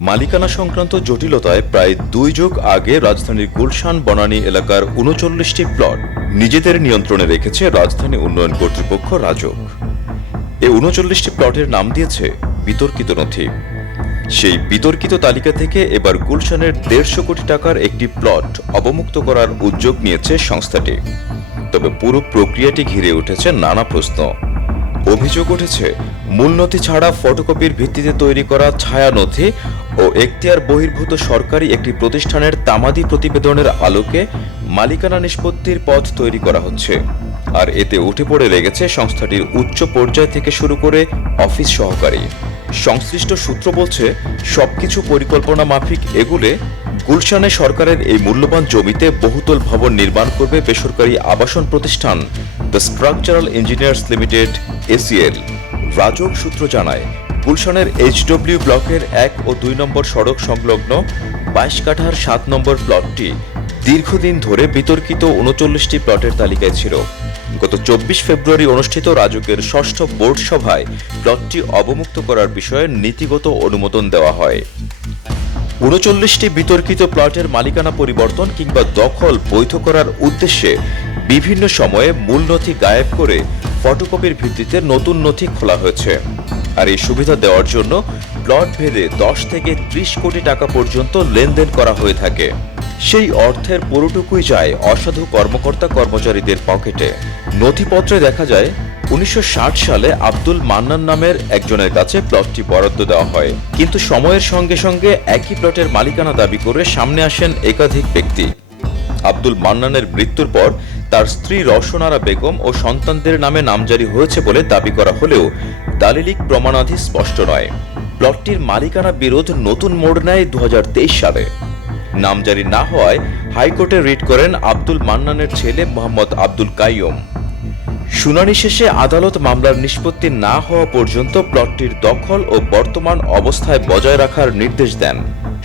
মালিকানা সংক্রান্ত জটিলতায় প্রায় 2 যুগ আগে রাজধানীর গুলশান বনানী এলাকার ৩৯টি প্লট নিজেদের নিয়ন্ত্রণে রেখেছে রাজধানী উন্নয়ন কর্তৃপক্ষ রাজউক। এই ৩৯টি প্লটের নাম দিয়েছে বিতর্কিত নথি। সেই বিতর্কিত তালিকা থেকে এবার গুলশানের ১৫০ কোটি টাকার একটি প্লট অবমুক্ত করার উদ্যোগ নিয়েছে সংস্থাটি। তবে পুরো প্রক্রিয়াটি ঘিরে উঠেছে নানা প্রশ্ন। অভিযোগ উঠেছে মূল নথি ছাড়া ফটোকপির ভিত্তিতে তৈরি করা ছায়া নথি ও এখতিয়ার বহির্ভূত সরকারি একটি প্রতিষ্ঠানের তামাদি প্রতিবেদনের আলোকে মালিকানা নিষ্পত্তির পথ তৈরি করা হচ্ছে। আর এতে উঠে পড়ে লেগেছে সংস্থাটির উচ্চ পর্যায় থেকে শুরু করে অফিস সহকারী। সংশ্লিষ্ট সূত্র বলছে, সবকিছু পরিকল্পনা মাফিক এগুলে গুলশানে সরকারের এই মূল্যবান জমিতে বহুতল ভবন নির্মাণ করবে বেসরকারি আবাসন প্রতিষ্ঠান the structural engineers limited ACL. Rajuk সূত্র জানায়, গুলশানের এইচডব্লিউ ব্লকের ১ ও ২ নম্বর সড়ক সংলগ্ন ২২ কাঠার ৭ নম্বর প্লটটি দীর্ঘদিন ধরে বিতর্কিত ৩৯টি প্লটের তালিকায় ছিল। গত ২৪ ফেব্রুয়ারি অনুষ্ঠিত রাজউকের ষষ্ঠ বোর্ড সভায় প্লটটি অবমুক্ত করার বিষয়ে নীতিগত অনুমোদন দেওয়া হয়। ৩৯টি বিতর্কিত প্লটের মালিকানা পরিবর্তন কিংবা দখল বৈধ করার উদ্দেশ্যে বিভিন্ন সময়ে মূল নথি গায়েব করে ফটোকপির ভিত্তিতে নতুন নথি খোলা হয়েছে। আর এই সুবিধা দেওয়ার জন্য প্লট ভেদে ১০ থেকে ৩০ কোটি টাকা পর্যন্ত লেনদেন করা হয়ে থাকে। সেই অর্থের পুরোটুকুই যায় অসাধু কর্মকর্তা কর্মচারীদের পকেটে। নথিপত্রে দেখা যায় ১৯৬০ সালে আব্দুল মান্নান নামের একজনের কাছে প্লটটি বরাদ্দ দেওয়া হয়, কিন্তু সময়ের সঙ্গে সঙ্গে একই প্লটের মালিকানা দাবি করে সামনে আসেন একাধিক ব্যক্তি। আব্দুল মান্নানের মৃত্যুর পর তার স্ত্রী রওশনারা বেগম ও সন্তানদের নামে নামজারি হয়েছে বলে দাবি করা হলেও দালিলিক প্রমাণাদি স্পষ্ট নয়। প্লটটির মালিকানা বিরোধ নতুন মোড় নেয় ২০২৩ সালে। নামজারি না হওয়ায় হাইকোর্টে রিট করেন আব্দুল মান্নানের ছেলে মোহাম্মদ আব্দুল কাইয়ুম। শুনানি শেষে আদালত মামলার নিষ্পত্তি না হওয়া পর্যন্ত প্লটটির দখল ও বর্তমান অবস্থায় বজায় রাখার নির্দেশ দেন।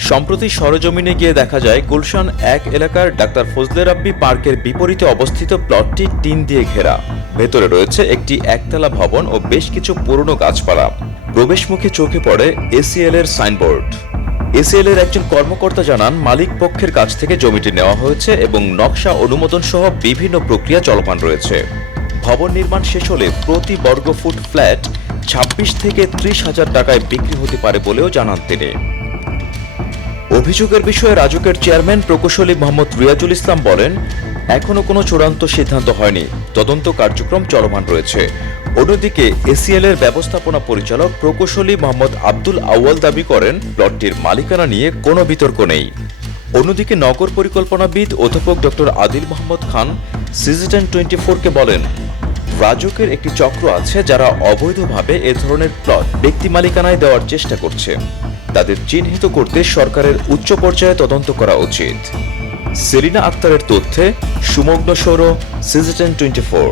সম্প্রতি সরেজমিনে গিয়ে দেখা যায়, গুলশান ১ এলাকার ডাক্তার ফজলে রাব্বি পার্কের বিপরীতে অবস্থিত প্লটটি টিন দিয়ে ঘেরা। ভেতরে রয়েছে একটি একতলা ভবন ও বেশ কিছু পুরনো গাছপালা। প্রবেশমুখে চোখে পড়ে এসিএল এর সাইনবোর্ড। এসিএল এর একজন কর্মকর্তা জানান, মালিক পক্ষের কাছ থেকে জমিটি নেওয়া হয়েছে এবং নকশা অনুমোদন সহ বিভিন্ন প্রক্রিয়া চলমান রয়েছে। ভবন নির্মাণ শেষ হলে প্রতি বর্গফুট ফ্ল্যাট ২৬ থেকে ৩০ হাজার টাকায় বিক্রি হতে পারে বলেও জানান তিনি। অভিযোগের বিষয়ে রাজউকের চেয়ারম্যান প্রকৌশলী মোহাম্মদ রিয়াজুল ইসলাম বলেন, এখনো কোনো চূড়ান্ত সিদ্ধান্ত হয়নি, তদন্ত কার্যক্রম চলমান রয়েছে। অন্যদিকে এসিএল এর ব্যবস্থাপনা পরিচালক প্রকৌশলী মোহাম্মদ আব্দুল আউয়াল দাবি করেন, প্লটটির মালিকানা নিয়ে কোনো বিতর্ক নেই। অন্যদিকে নগর পরিকল্পনাবিদ অধ্যাপক ডক্টর আদিল মোহাম্মদ খান সিজিটেন 24-কে বলেন, রাজউকের একটি চক্র আছে যারা অবৈধভাবে এ ধরনের প্লট ব্যক্তি মালিকানায় দেওয়ার চেষ্টা করছে। তাদের চিহ্নিত করতে সরকারের উচ্চ পর্যায়ে তদন্ত করা উচিত। সেলিনা আক্তারের তথ্যে সুমগ্ন সৌর, সিজিটেন 24।